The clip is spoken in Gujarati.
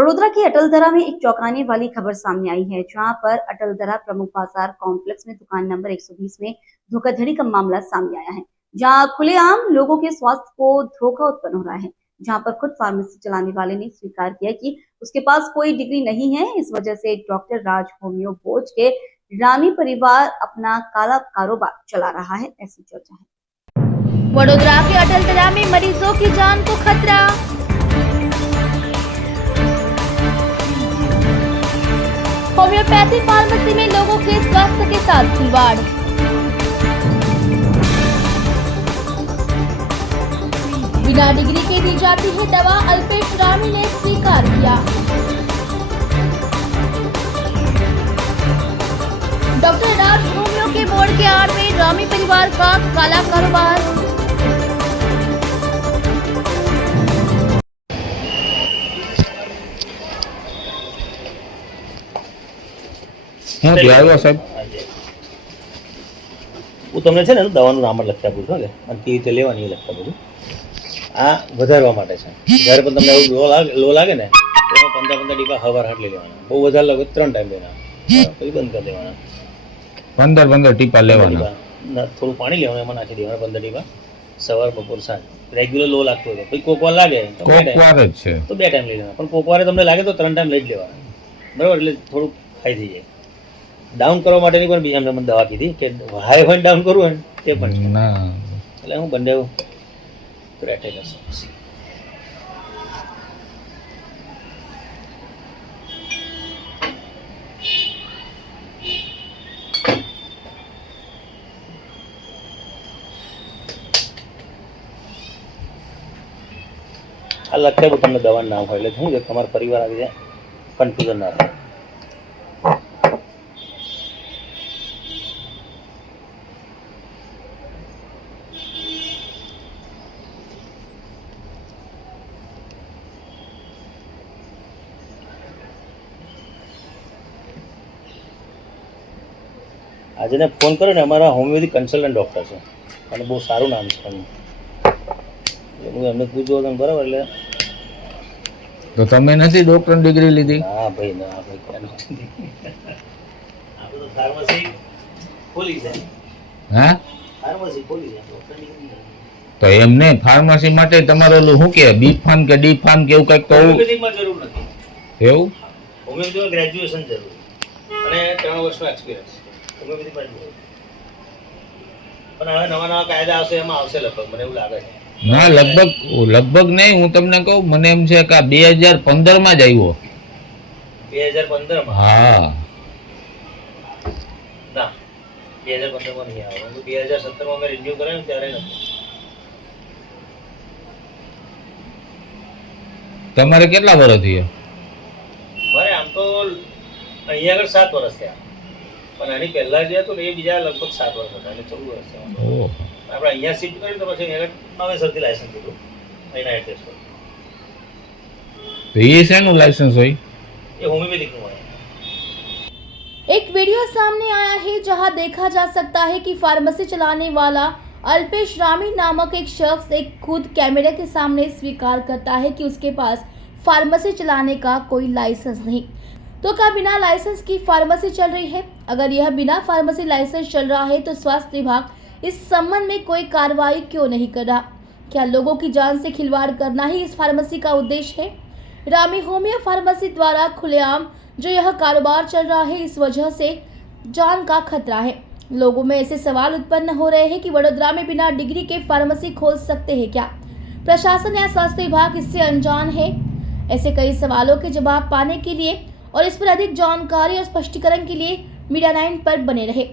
वडोदरा की अटलदरा में एक चौंकाने वाली खबर सामने आई है, जहां पर अटलदरा प्रमुख बाजार कॉम्प्लेक्स में दुकान नंबर 120 में धोखाधड़ी का मामला सामने आया है, जहां खुलेआम लोगों के स्वास्थ्य को धोखा उत्पन्न हो रहा है। जहां पर खुद फार्मेसी चलाने वाले ने स्वीकार किया कि उसके पास कोई डिग्री नहीं है। इस वजह से डॉक्टर राज होम्यो बोझ के रामी परिवार अपना काला कारोबार चला रहा है, ऐसी चर्चा है। वडोदरा के अटलदरा में मरीजों की जान को खतरा। होम्योपैथी फार्मेसी में लोगों के स्वास्थ्य के साथ खिलवाड़। बिना डिग्री के दी जाती है दवा, अल्पेश रामी ने स्वीकार किया। डॉक्टर राज होम्यो के बोर्ड के आड़ में रामी परिवार का काला कारोबार। હું આવ્યો સાહેબ હું તમને છે ને દવાનું નામ લખતા આપું છું અને કેવી રીતે લેવાની એ લખતા આપું છું. આ વધારવા માટે છે. જ્યારે પણ તમને એવું લો લાગે ને એમાં 15 ટીપા હવાર હાટ લઈ લેવાના. બહુ વધારે લાગે 3 ટાઈમ લેવાના, પછી બંધ કરી દેવાના. 15 ટીપા લેવાના. થોડું પાણી લેવાનું, એમાં નાખી દેવાના 15 ટીપા, સવાર બપોર સાંજ. રેગ્યુલર લો લાગતો હોય પછી કોકવાર લાગે તો 2 ટાઈમ લઈ લેવાના. પણ કોકવારે તમને લાગે તો 3 ટાઈમ લઈ જ લેવાના, બરાબર? એટલે થોડુંક ખાઈ થઈ જાય. ડાઉન કરવા માટેની પણ બીજા મને દવા કીધી કે હાઈ હોય ડાઉન કરવું હોય ને તે પણ ના, એટલે હું બંને પ્રેક્ટિસ કરશું. આ લખે તમને દવાનું નામ હોય એટલે શું છે તમારા પરિવાર આવી જાય, કન્ફ્યુઝન ના થાય. આજે ને ફોન કર્યો ને, અમારા હોમિયોપેથી કન્સલ્ટન્ટ ડૉક્ટર છે અને બહુ સારું નામ છે એમનું. હું એમને પૂછ્યું હતું, બરાબર? એટલે તો તમે નથી ડોક્ટર ડિગ્રી લીધી? ના ભાઈ, ના ભાઈ, આપણે તો ફાર્મસી ખોલી છે. હા, ફાર્મસી ખોલી છે, ડૉક્ટર ડિગ્રી. તો એમને ફાર્મસી માટે તમારે ઓલું શું કે બી ફાર્મ કે ડી ફાર્મ કે એવું કંઈક તો હોમિયોપેથીમાં જરૂર નથી. એવું? હોમિયોપેથીમાં ગ્રેજ્યુએશન જરૂર અને 3 વર્ષનો એક્સપિરિયન્સ હોમિયોપેથીમાં જરૂર. પણ હવે નવા કાયદા આવશે, એમાં આવશે લગભગ, મને એવું લાગે છે. ના, લગભગ નહીં. હું તમને કહું, મને એમ છે કે 2015 માં જ આવ્યો. 2015 માં? હા, ના, 2015 માં નહીં આવ્યો. 2017 માં મેં રિન્યુ કરાવ્યું ત્યારે નથી. તમારે કેટલા વર્ષ થયા? મારે આમ તો અહીંયા આગળ 7 વર્ષ થયા, પણ આની પહેલા જે હતું ને એ બીજા લગભગ 7 વર્ષ હતા, એટલે 14 વર્ષ થયા. ઓહ, આપણે અહીંયા શિફ્ટ કર્યું તો પછી અહીંયા નવેસરથી લાયસન્સ લીધું અહીંના એડ્રેસ પર. તો એ શેનું લાયસન્સ હોય? એ होम्योपैथिक हुआ है। एक वीडियो सामने आया है जहां देखा जा सकता है कि फार्मेसी चलाने वाला अल्पेश रामी नामक एक शख्स एक खुद कैमरे के सामने स्वीकार करता है कि उसके पास फार्मेसी चलाने का कोई लाइसेंस नहीं। तो क्या बिना लाइसेंस की फार्मेसी चल रही है? अगर यह बिना फार्मेसी लाइसेंस चल रहा है तो स्वास्थ्य विभाग इस संबंध में कोई कार्रवाई क्यों नहीं कर रहा? क्या लोगों की जान से खिलवाड़ करना ही इस फार्मेसी का उद्देश्य है? रामी होमियो फार्मेसी द्वारा खुलेआम जो यह कारोबार चल रहा है, इस वजह से जान का खतरा है। लोगों में ऐसे सवाल उत्पन्न हो रहे हैं कि वडोदरा में बिना डिग्री के फार्मेसी खोल सकते हैं क्या? प्रशासन या स्वास्थ्य विभाग इससे अनजान है? ऐसे कई सवालों के जवाब पाने के लिए और इस पर अधिक जानकारी और स्पष्टीकरण के लिए मीडिया 9 पर बने रहे।